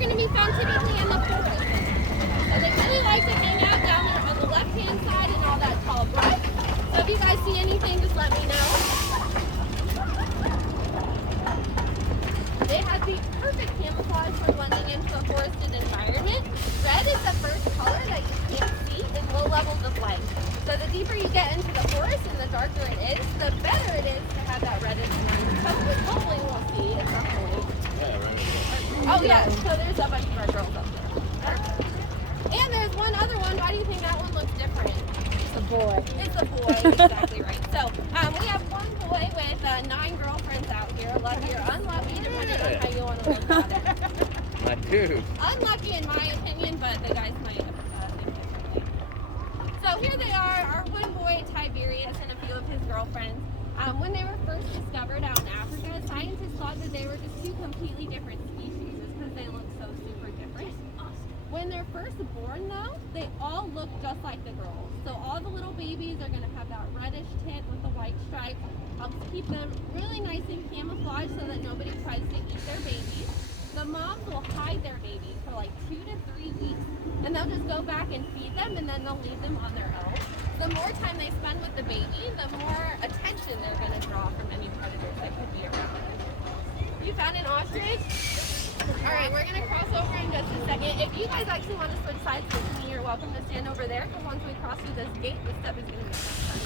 going to be found typically in the forest. So they really like to hang out down there on the left-hand side and all that tall brush. So if you guys see anything, just let me know. They have the perfect camouflage for blending into a forested environment. Red is the first color that you can't see in low levels of light. So the deeper you get into the forest and the darker it is, the better it is to have that red in the night. Which hopefully we'll see at some point. Yeah, right. Oh yeah, so there's a bunch of our girls up there. And there's one other one. Why do you think that one looks different? It's a boy. It's a boy, exactly right. So we have one boy with 9 girlfriends out here, lucky or unlucky, depending on how you want to look at it. My dude. Unlucky in my opinion, but the guys might think differently. So here they are, our one boy, Tiberius, and a few of his girlfriends. When they were first discovered out in Africa, scientists thought that they were just 2 completely different species because they look so super different. When they're first born though, they all look just like the girls. So all the little babies are going to have that reddish tint with the white stripe. Helps keep them really nice and camouflaged so that nobody tries to eat their babies. The moms will hide their babies for like 2 to 3 weeks, and they'll just go back and feed them, and then they'll leave them on their own. The more time they spend with the baby, the more attention they're going to draw from any predators that could be around. You found an ostrich? All right, we're going to cross over in just a second. If you guys actually want to switch sides with me, you're welcome to stand over there, because once we cross through this gate, this stuff is going to be fun.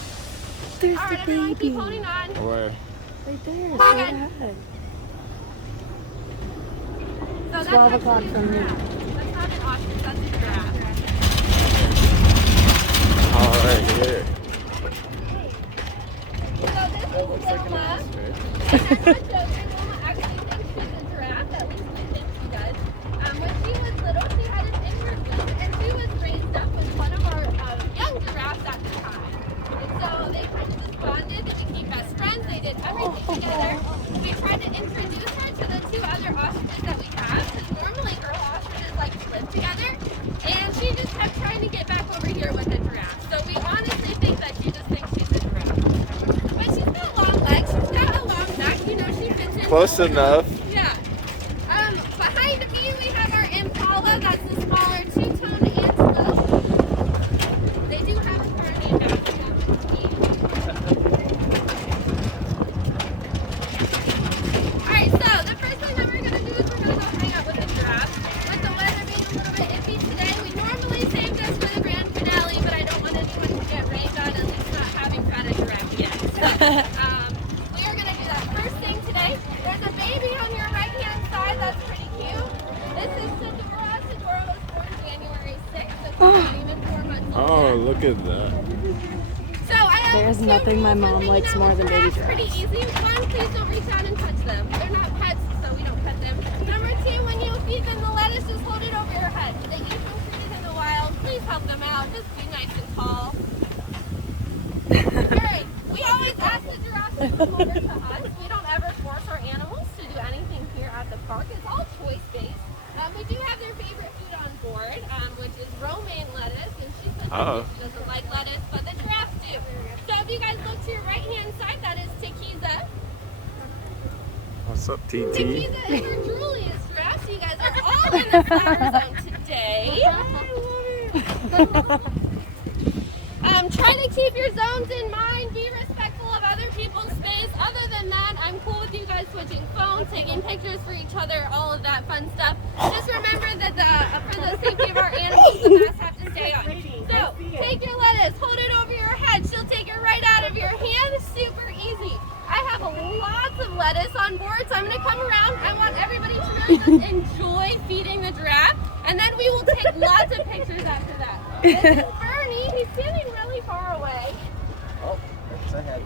There's All right, the everyone, baby. keep holding on. Where? Right there. Go Straight ahead. ahead. So that's 12 o'clock actually a from giraffe. here. That's not an ostrich, that's a giraffe. Oh, right here. So this is Wilma. And I'm not joking, Wilma actually thinks she's a giraffe, at least we think she does. When she was little, she had an inward loop, and she was raised up with one of our young giraffes at the time. And so they kind of just bonded and became best friends. They did everything together. We tried to introduce her to the 2 other ostriches that we have, because normally girl ostriches like to live together. And she just kept trying to get back over here with the giraffe. So we honestly think that she just thinks she's a giraffe. But she's got long legs, she's got a long neck, you know, she fits in. Close enough. Yeah. Behind me we have our impala, that's the smaller 2-tone antelope. They do have a car named after them. Alright, so the first thing that we're going to do is we're going to go hang out with the giraffe. With the weather being a little bit iffy today, we normally save this for the grand finale, but I don't want anyone to get rained on, at least not having fed a giraffe yet. So, we are going to do that first thing today. There's a baby on your right-hand side that's pretty cute. This is Sedora. Sedora was born January 6th, so she's not even 4 months old. Oh, look at that. So I have There's 2 nothing my rules mom when likes hanging out more with than baby giraffes. Pretty giraffes. easy. 1, please don't reach out and touch them. They're not pets, so we don't pet them. Number 2, when you feed them the lettuce, just hold it over your head. They eat from trees in the wild. Please help them out. Just be nice and tall. Alright, we always ask the giraffes to come over to us. We don't ever force our animals to do anything here at the park. It's all choice-based. We do have their favorite food on board, which is romaine lettuce, and she said she doesn't like lettuce, but the giraffes do. So if you guys look to your right-hand side, that is Tequiza. What's up, TT? Tequiza is our drooliest giraffe, so you guys are all in the flower zone today. Try to keep your zones in mind. Be respectful of other people's space. Other than that, I'm cool with you guys switching phones, taking pictures for each other, all of that fun stuff. Just remember that for the safety of our animals, the masks have to stay on. So, take your lettuce, hold it over your head. She'll take it right out of your hand. Super easy. I have lots of lettuce on board, so I'm going to come around. I want everybody to really just enjoy feeding the giraffe, and then we will take lots of pictures after that. This is Bernie. He's standing really far away. Oh, that's a head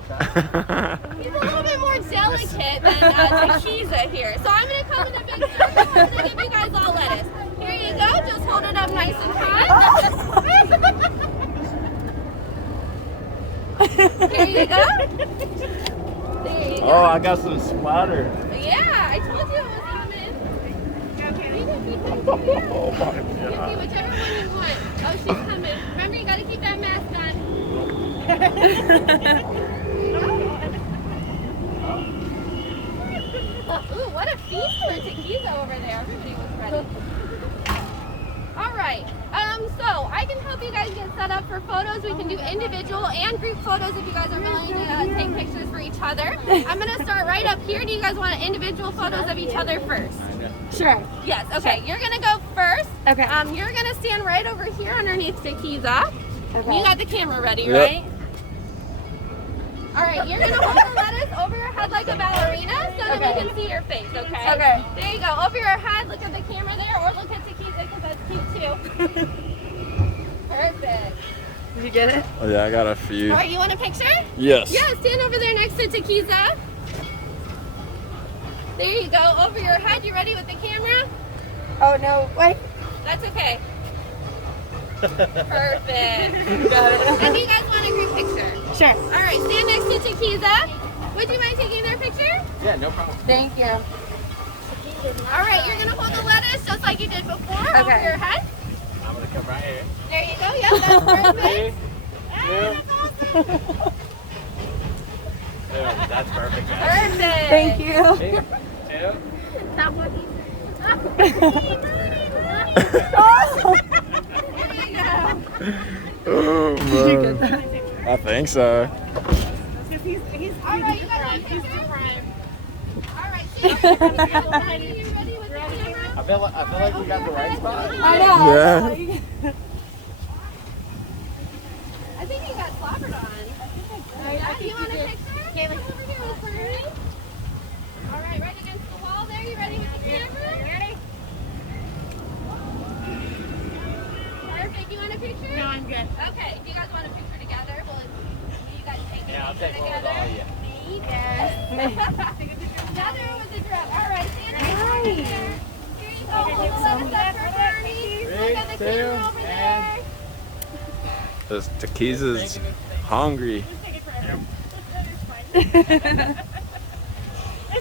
He's a little bit more delicate than Tequiza here. So I'm going to come in a big circle. I'm going to give you guys all lettuce. Here you go. Just hold it up nice and high. Here you go. There you go. Oh, I got some splatter. Yeah, I told you it was coming. Oh my You can god. be whichever one you want. Oh, she's coming. Remember, you got to keep that mask on. Ooh, what What a feast for Tequiza over there. Everybody was ready. All right. So I can help you guys get set up for photos. We can do individual and group photos if you guys are willing to take pictures for each other. I'm gonna start right up here. Do you guys want individual photos of each other first? Sure. Yes. Okay. You're gonna go first. Okay. You're gonna stand right over here underneath Tequiza. Okay. You got the camera ready, Yep. right? All right. You're gonna hold the lettuce over your head like a ballerina, so that we can see your face. Okay. Okay. There you go. Over your head. Look at the camera there, or look at Tequiza because that's cute too. Perfect. Did you get it? Oh yeah, I got a few. All right. You want a picture? Yes. Yeah. Stand over there next to Tequiza. There you go. Over your head. You ready with the camera? Oh no, wait. That's okay. Perfect. Got it. And do you guys want a group picture? Sure. All right, stand next to Tequiza. Would you mind taking their picture? Yeah, no problem. Thank you. All right, you're gonna hold the lettuce just like you did before over Okay. your head. I'm gonna come right here. There you go. Yep, that's perfect. 3, 2. Yeah, that's perfect, guys. Perfect. Thank you. 3, 2. Stop looking. Oh. There you go. Oh, Did you get that? I think so. All right, you guys want a picture? All right, see you ready with the camera? I feel like we got the right spot. I know. Yeah. I think you got slobbered on. Yeah, you want a picture? Okay, over here with Bernie. All right, right against the wall there. You ready with the camera? Ready? Perfect. You want a picture? No, I'm good. Okay. If you guys want a picture together, well, you guys take a Yeah, I'll picture take one with together. all of you. Yes. Take a picture together with the dress. All right, stand next to each other. Here you go. Hold the lettuce up for Bernie. Look at the 3, 2, camera over there. This Tequiza's hungry.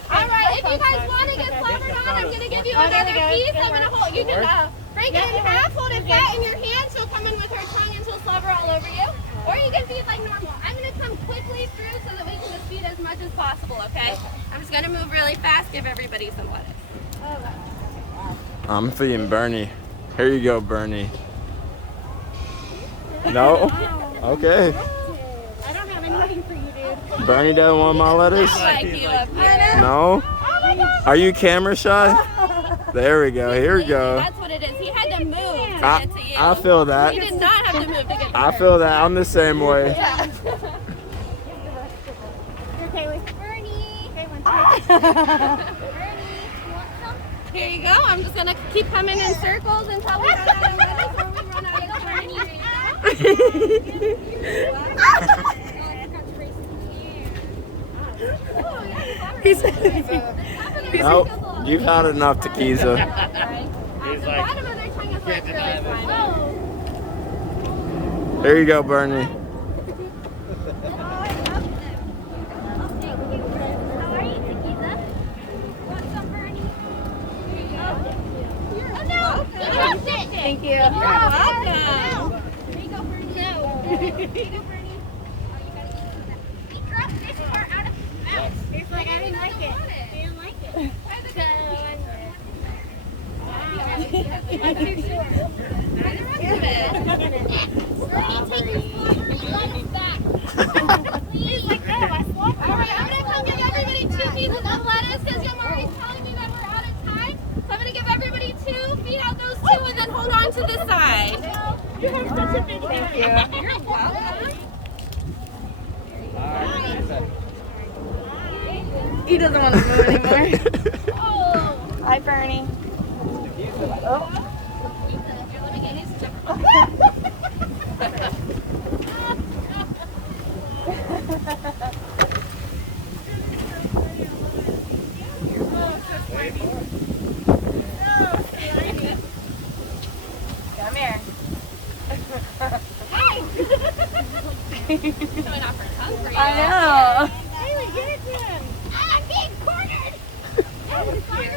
All right, if you guys want to get slobbered on, I'm going to give you another piece. I'm going to hold, you can break it in half, hold it flat in your hand. She'll come in with her tongue and she'll slobber all over you. Or you can feed like normal. I'm going to come quickly through so that we can just feed as much as possible, okay? I'm just going to move really fast, give everybody some lettuce. I'm feeding Bernie. Here you go, Bernie. No? Okay. I don't have anything for you, dude. Bernie doesn't want my lettuce? I like you up here. No? Are you camera shy? There we go. Here we go. That's what it is. He had to move to I, get to you. I feel that. He did not have to move to get to I her. feel that. I'm the same way. Yeah. Bernie. Here you go. I'm just gonna keep coming in circles until we run out of lettuce or we run out of Bernie. Nope. You've had enough, Tequiza. The bottom of their tongue is like really slimy. Here you go, Bernie. Thank you. You're welcome. There you go, Bernie. No. Here you go, Bernie. He dropped this part out of his mouth. It's like, I didn't like it. I didn't like it. I'm too short. Bernie, take your slobbery lettuce back. He's like, no, I slobbered. All right, I'm gonna come give everybody 2 pieces of lettuce because Yamari's telling me that we're out of time. So I'm gonna give everybody 2, feed out those 2, and then hold on to the side. You have such a big Thank you. You're welcome. He doesn't want to move anymore. Oh. Hi, Bernie. Here, let me get his Come here. Showing off her tongue for you. I know. Haley, get it to him. I'm being cornered. That was great.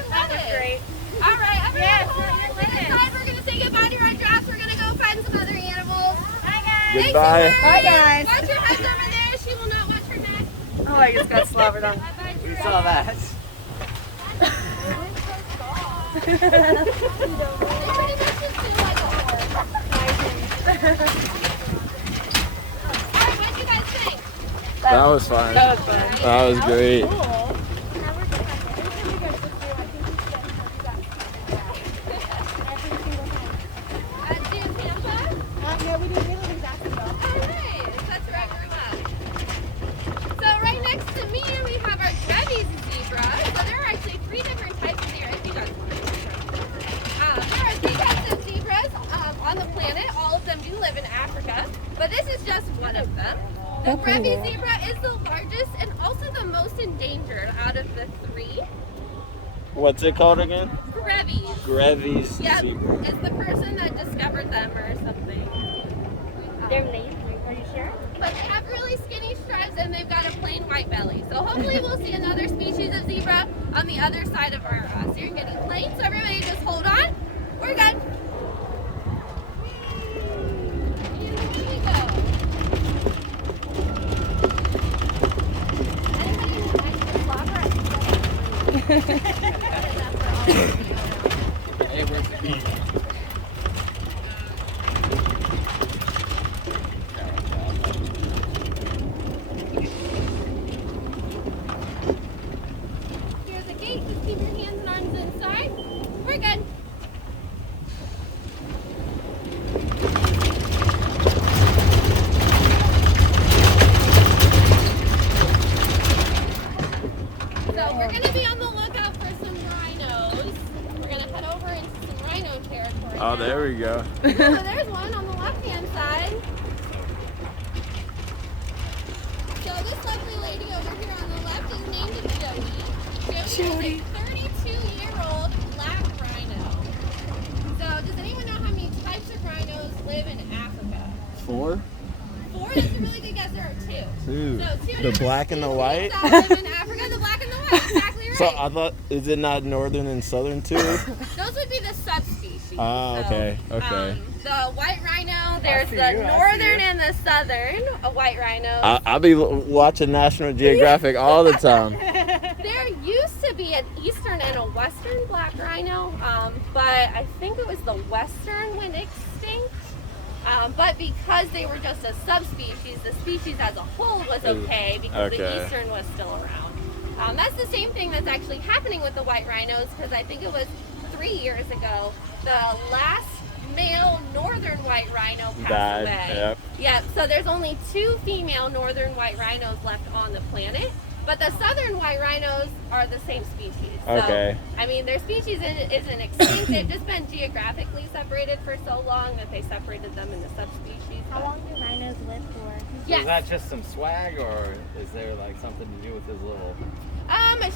All right, everyone Yes, hold on to the side. We're going to say goodbye to our giraffes. We're going to go find some other animals. Bye, guys. Goodbye. Bye, guys. Watch your heads over there. She will not watch her neck. Oh, I just got slobbered on. Bye-bye, We giraffe. saw that. They pretty much just feel like a horse. Alright, what do you guys think? That was fun. That was fun. That was great. Do you Tampa? Yeah, we didn't really exactly though. Oh, nice. That's where I grew up. So right next to me, we have our Grevy's zebra. So there are actually 3 different types of zebras. If you guys want to there are 3 types of zebras on the planet. All of them do live in Africa, but this is just one of them. The Grevy zebra is the largest and also the most endangered out of the 3. What's it called again? Grevy's. Grevy's Yep, zebra. it's the person that discovered them or something. Their name? Are you sure? But they have really skinny stripes and they've got a plain white belly. So hopefully we'll see another species of zebra on the other side of our steering getting plane. So everybody just hold on. We're good. And here we go. Anybody need an ice cream flopper? Hey, where's the beef? Here's a gate. Just keep your hands and arms inside. We're good. So we're going to be on the lookout for some rhinos. We're going to head over into some rhino territory. Oh, there we go. Oh, there's one on the left-hand side. So this lovely lady over here on the left is named Jody. Jody is a 32-year-old black rhino. So does anyone know how many types of rhinos live in Africa? 4? 4? That's a really good guess. There are 2. 2. So 2 The different black and the species white? that live in Africa. The black and the white. Exactly right. So I thought, is it not northern and southern too? Those would be the subspecies. Ah, okay, okay. The white rhino, there's the northern and the southern white rhino. I'll be watching National Geographic all the time. There used to be an eastern and a western black rhino, but I think it was the western went extinct. But because they were just a subspecies, the species as a whole was okay because the eastern was still around. That's the same thing that's actually happening with the white rhinos because I think it was 3 years ago, the last male northern white rhino passed away. Yep, so there's only 2 female northern white rhinos left on the planet. But the southern white rhinos are the same species. So, Okay. I mean, their species isn't extinct. They've just been geographically separated for so long that they separated them into subspecies. How long do rhinos live for? Yes. Is that just some swag, or is there like something to do with his little?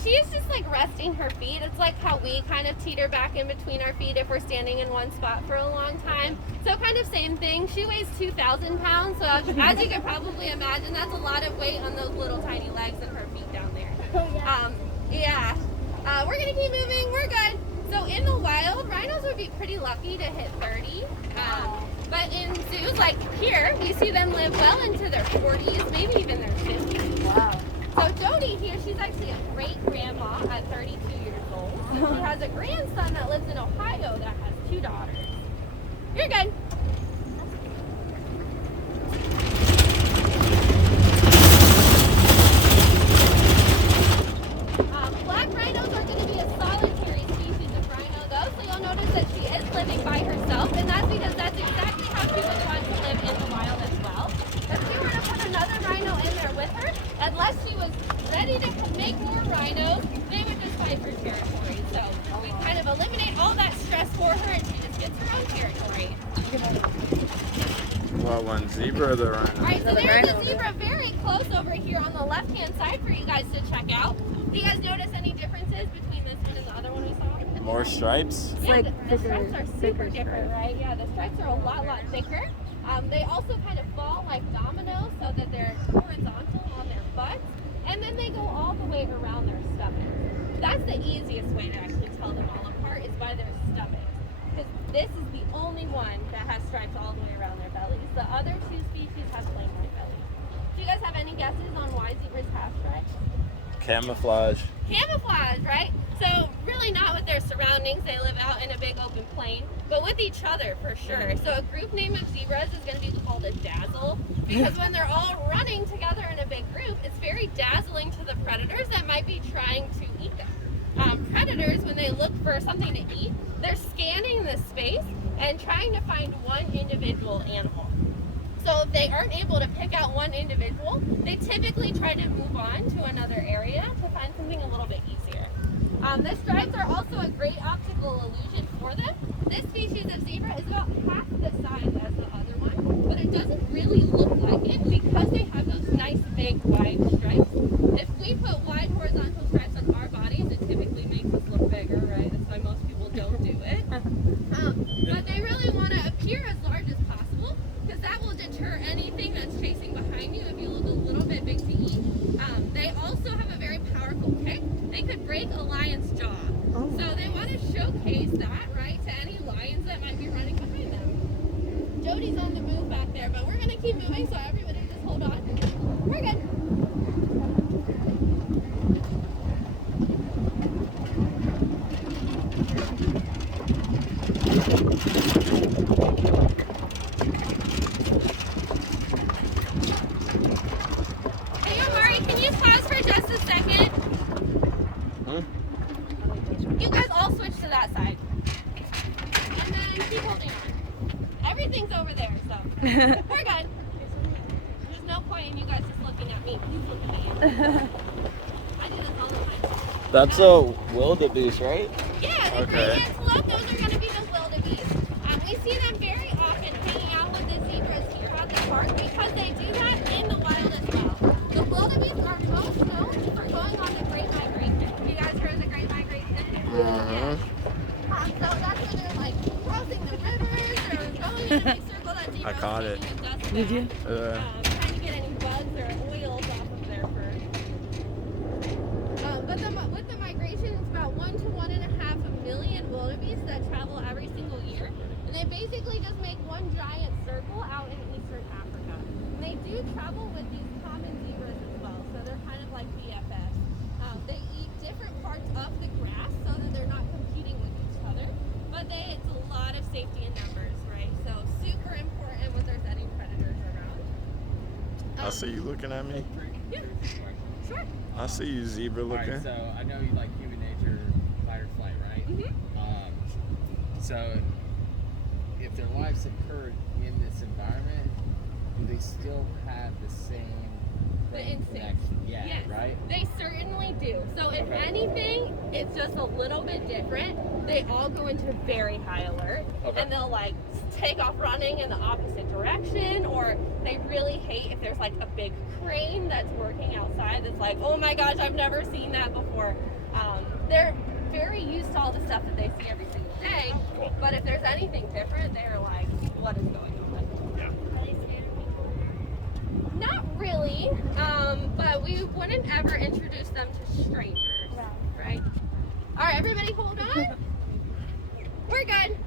She's just like resting her feet. It's like how we kind of teeter back in between our feet if we're standing in one spot for a long time. So kind of same thing. She weighs 2,000 pounds. So as you can probably imagine, that's a lot of weight on those little tiny legs and her feet down there. Oh, yeah. We're gonna keep moving. We're good. So in the wild, rhinos would be pretty lucky to hit 30. But in zoos like here, we see them live well into their 40s, maybe even their 50s. Wow. So Jody here, she's actually a great grandma at 32 years old. She has a grandson that lives in Ohio that has 2 daughters. You're good. Black rhinos are going to be a solitary species of rhino though, so you'll notice that she is living by herself, and that's because that's exactly how she would want to live in the wild as well. If we were to put another rhino in there with her, unless she was ready to make more rhinos, they would just fight for territory. So we kind of eliminate all that stress for her and she just gets her own territory. What one, zebra or the rhino? Alright, so there's a zebra very close over here on the left-hand side for you guys to check out. Do you guys notice any differences between this one and the other one we saw? More stripes? Yeah, the stripes are super different, right? Yeah, the stripes are a lot thicker. They also kind of fall like dominoes so that they're horizontal on their butts, and then they go all the way around their stomach. That's the easiest way to actually tell them all apart is by their stomachs. Because this is the only one that has stripes all the way around their bellies. The other 2 species have plain white bellies. Do you guys have any guesses on why zebras have stripes? Camouflage. Camouflage, right? So really not with their surroundings. They live out in a big open plain, but with each other for sure. So a group name of zebras is going to be called a dazzle, because when they're all running together in a big group, it's very dazzling to the predators that might be trying to eat them. Predators, when they look for something to eat, they're scanning the space and trying to find one individual animal. So if they aren't able to pick out one individual, they typically try to move on to another area to find something a little bit easier. The stripes are also a great optical illusion for them. This species of zebra is about half the size as the other one, but it doesn't really look like it because they have those nice big wide stripes. If we put wide horizontal stripes on our bodies, it typically makes us look bigger, right? That's why most people don't do it. But they really want to appear as large as possible, because that will deter anything that's chasing behind you if you look a little bit big to eat. They also have a very powerful kick. They could break a lion's jaw. So they want to showcase that, right, to any lions that might be running behind them. Jody's on the move back there, but we're going to keep moving, so everybody just hold on. We're good. Hey, Omari, can you pause for just a second? Huh? You guys all switch to that side. And then keep holding on. Everything's over there, so we're good. There's no point in you guys just looking at me. Please look at me. I do this all the time. That's a wildebeest, right? Yeah, the Okay. gray antelope, those are going to be the wildebeest. We see them very often hanging out with the zebras here at the park because they do that in the wild as well. The wildebeest are most known for going on the Great Migration. Have you guys heard of the Great Migration? Uh-huh. So that's when they're like crossing the rivers or going in a big circle that zebras I caught it. taking a dust Did you? bath, trying to get any bugs or oils off of their fur. But with the migration, it's about 1 to 1.5 million wildebeest that travel every single year. And they basically just make one giant circle out in eastern Africa. And they do travel with these common zebras as well, so they're kind of like BFFs. They eat different parts of the grass so that they're not competing with each other. But it's a lot of safety in numbers, right? So super important when there's any predators around. I see you looking at me. Yeah, sure. I see you, zebra Alright, looking. so I know you like human nature, fight or flight, right? Mm-hmm. So if their lives occurred in this environment, do they still have the same The brain instinct. connection? Yeah, Yes, right? they certainly do. So if Okay. anything, it's just a little bit different. They all go into very high alert, Okay. and they'll like take off running in the opposite direction, or they really hate if there's like a big crane that's working outside that's like, oh my gosh, I've never seen that before. They're very used to all the stuff that they see every single day, Cool. but if there's anything different, they're like, what is going on? Yeah. Are they scared of people? Not really, but we wouldn't ever introduce them to strangers, right? All right, everybody hold on. We're good.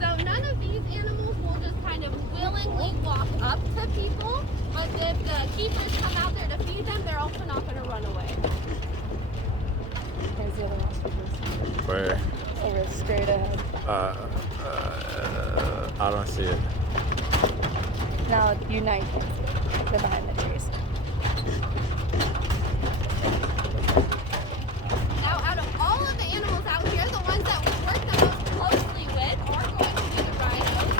So none of these animals will just kind of willingly walk up to people, but if the keepers come out there to feed them, they're also not going to run away. There's the other ostriches. Where? Over straight ahead. I don't see it. Now unite. They're behind the trees. Now, out of all of the animals out here, the ones that we work the most closely with are going to be the rhinos.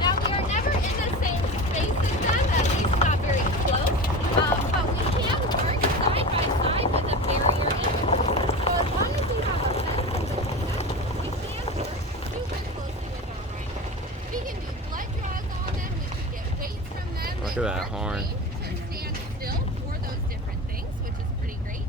Now, we are never in the same space as them, at least not very close, but we can work side by side with a barrier in between. So as long as we have a fence in between us, we can work super closely with our rhinos. We can do blood draws on them, we can get baits from them. Look They at that are horn. trained to stand still for those different things, which is pretty great.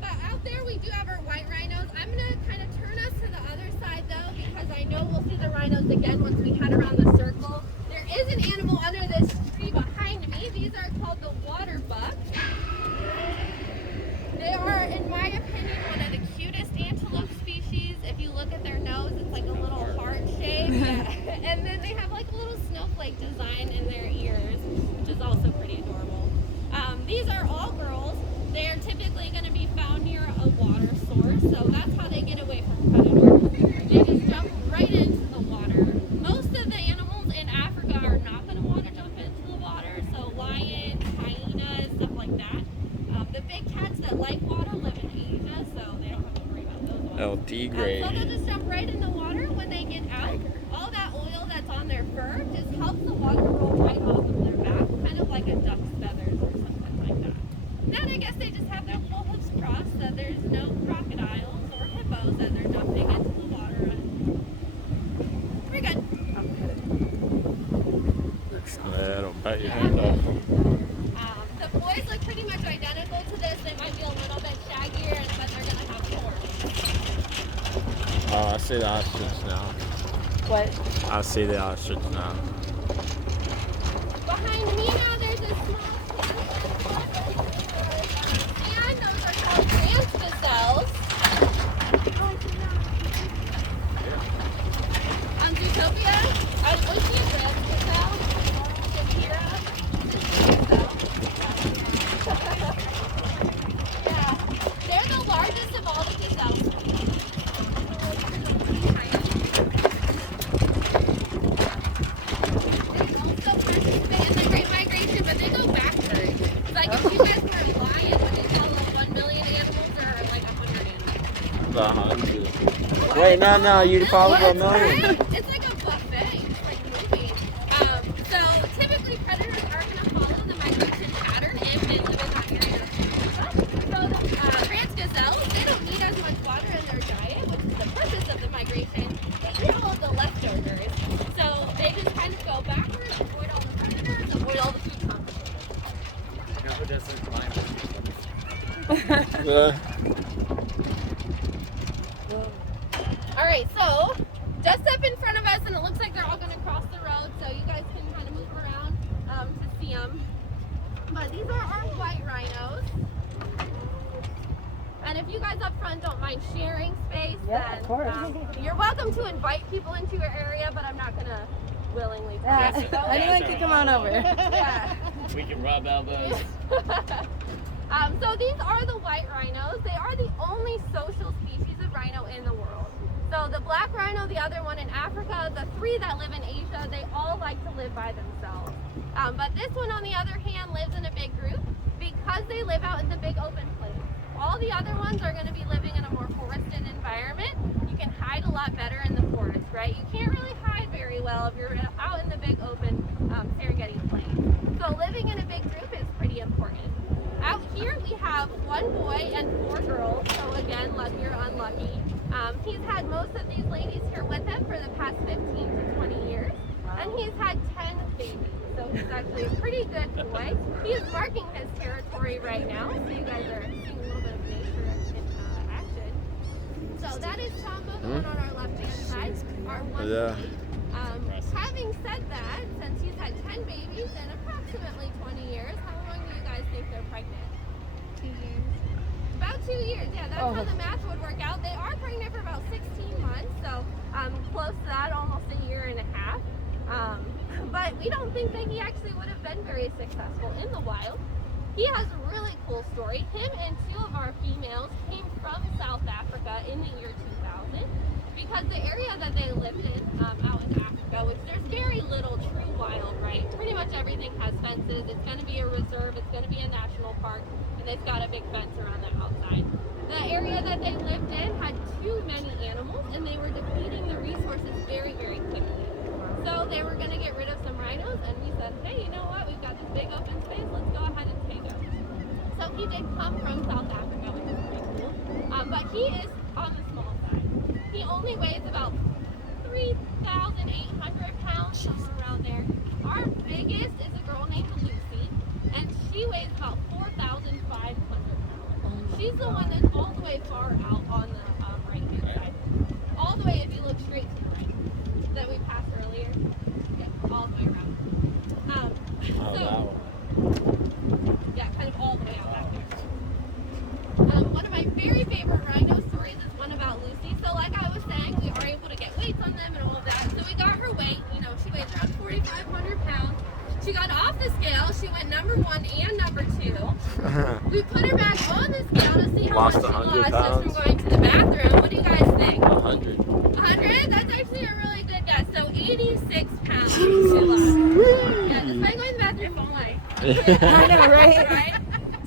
But out there we do have our white rhinos. I'm gonna kind of turn us to the other side though, because I know we'll see the rhinos again once we head around the circle. There is an animal under this tree behind me. These are called the water buck. They are, in my opinion, one of the cutest antelope species. If you look at their nose, it's like a little heart shape. Yeah. And then they have like a little snowflake design in their ears, which is also pretty adorable. Africa live in Asia, so they don't have to worry about those ones. El Tigre. So they'll just jump right in the water when they get out. All that oil that's on their fur just helps the water roll right off of their back, kind of like a duck's feathers or something like that. Then I guess they just have their little hooves crossed so there's no crocodiles or hippos that they're dumping into the water. We're good. Yeah, don't bite your hand off. The boys look pretty much identical to this. They might be a little bit shaggier, but they're going to have horns. Oh, I see the ostrich now. What? I see the ostrich now. Behind me now, there's a small and those are called dance gazelles. Zootopia, what's the dance gazelle? Shakira. Yeah, they're the largest of all the gazelles. They also participate in the Great Migration, but they go backwards. It's like if you guys were a lion, would they tell us 1 million animals or like 100 animals? 100. Wait, no, you'd follow a million. It's like a buffet. It's like moving. So typically predators are going to follow the migration pattern if they live in that area. So the France gazelles, they don't need as much water in their diet, which is the purpose of the migration. They eat all of the leftovers. So they just kind of go backwards, avoid all the predators, avoid all the food competition. You know who doesn't climb? All right, so just up in front of us, and it looks like they're all going to cross the road, so you guys can kind of move around to see them. But these are our white rhinos. And if you guys up front don't mind sharing space, Yeah, then of course. You're welcome to invite people into your area, but I'm not going to willingly Yeah, force you. anyone can come on over. Yeah. We can rub elbows. So these are the white rhinos. They are the only social species of rhino in the world. So the black rhino, the other one in Africa, the 3 that live in Asia, they all like to live by themselves. But this one, on the other hand, lives in a big group because they live out in the big open plains. All the other ones are going to be living in a more forested environment. You can hide a lot better in the forest, right? You can't really hide very well if you're out in the big open Serengeti plains. So living in a big group is pretty important. Out here we have 1 boy and 4 girls, so again, lucky or unlucky. He's had most of these ladies here with him for the past 15 to 20 years, and he's had 10 babies, so he's actually a pretty good boy. He is marking his territory right now, so you guys are seeing a little bit of nature in action. So that is Tombo, the one on our left-hand side, our 1 Yeah. baby. Having said that, since he's had 10 babies in approximately 20 years, how long do you guys think they're pregnant? 2 years. About 2 years, yeah, that's how the math would work out. They are pregnant for about 16 months, so close to that, almost a year and a half. But we don't think that he actually would have been very successful in the wild. He has a really cool story. Him and 2 of our females came from South Africa in the year 2000 because the area that they lived in out in Africa, which there's very little true wild, right? Pretty much everything has fences. It's going to be a reserve. It's going to be a national park. And they've got a big fence around the outside. The area that they lived in had too many animals, and they were depleting the resources very, very quickly. So they were going to get rid of some rhinos, and we said, hey, you know what? We've got this big open space. Let's go ahead and take them. So he did come from South Africa, which is pretty cool. But he is on the small side. He only weighs about 3,800 pounds, somewhere around there. Our biggest is a girl named Lucy, and she weighs about 4,500 pounds. She's the one that's all the way far out on the right-hand side. All the way, if you look straight to the right, that we passed earlier. Yeah, all the way around. Yeah, kind of all the way out back there. One of my very favorite rhino stories is one about Lucy. So like I was saying, we are able to get weights on them and all of that. So we got her weight. You know, she weighs around 4,500 pounds. She got off the scale. She went number 1 and number 2. We put her back on the scale to see how Lost much she 100 lost just from pounds. going to the bathroom. What do you guys think? 100. 100? That's actually a really good guess. So 86 pounds she lost. Yeah, just by going to the bathroom all night. I know, right? Right?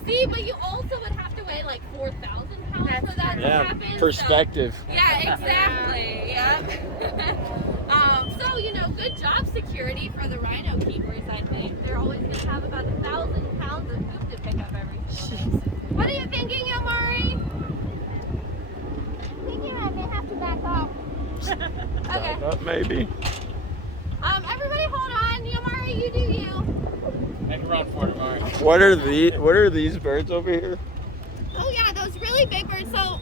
See, but you also would have to weigh like 4,000 account for that to Yeah, happen. so- perspective. Yeah, exactly. Yep. So, you know, good job security for the rhino keepers, I think. They're always going to have about 1,000 pounds of poop to pick up every few days. What are you thinking, Amari? Thinking I may have to back off. Okay. Maybe. Everybody hold on. Amari, you do you. Make a run for it, Mark. What are these birds over here? Oh, yeah, those really big birds. So,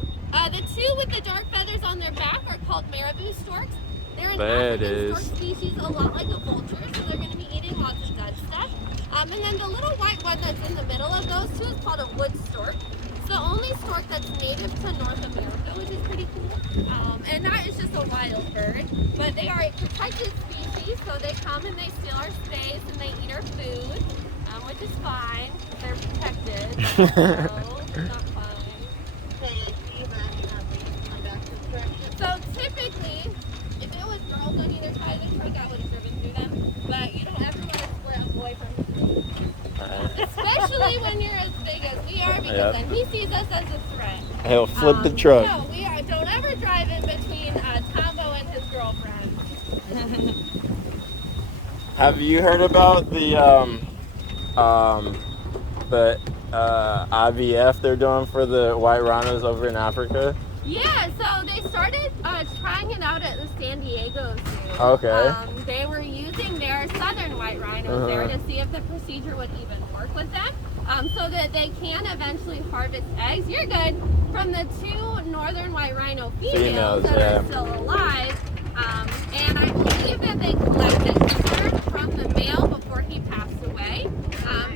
the two with the dark feathers on their back are called marabou storks. They're an That African is. stork species, a lot like a vulture, so they're going to be eating lots of dead stuff. And then the little white one that's in the middle of those two is called a wood stork. It's the only stork that's native to North America, which is pretty cool. And that is just a wild bird, but they are a protected species, so they come and they steal our space and they eat our food, which is fine. They're protected, so it's not fine. So typically, if it was girls on either side of the truck, I would have driven through them. But you don't ever want to split a boy from a girl. Especially when you're as big as we are, because then he sees us as a threat. He'll flip the truck. No, we are. Don't ever drive in between Tombo and his girlfriend. Have you heard about the IVF they're doing for the white rhinos over in Africa? Yeah, so they started trying it out at the San Diego Zoo. Okay. They were using their southern white rhinos there to see if the procedure would even work with them, so that they can eventually harvest eggs. You're good. From the two northern white rhino females that are still alive, and I believe that they collected sperm from the male before he passed away,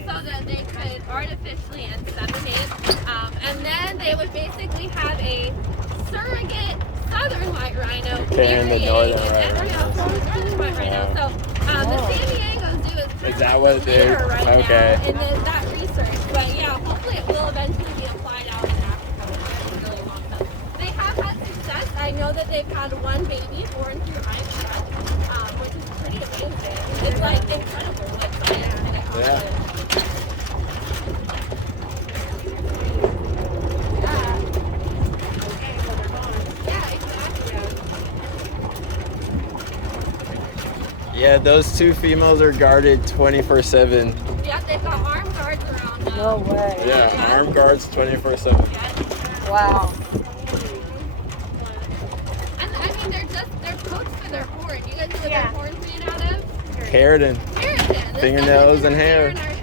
so that they could artificially inseminate, and then they would basically have a surrogate southern white rhino Carrying the northern northern white rhino. So the San Diego Zoo is that what they're right okay. now in that research. But yeah, hopefully it will eventually be applied out in Africa, which I really want them. They have had success. I know that they've had one baby born through IVF, which is pretty amazing. It's like incredible, like scientific accomplishment. Yeah, those two females are guarded 24/7. Yeah, they've got armed guards around them. No way. Yeah, armed guards 24/7. Wow. And I mean, they're coats for their horn. You guys know what their horn's made out of? Keratin. Keratin. Fingernails and hair. In our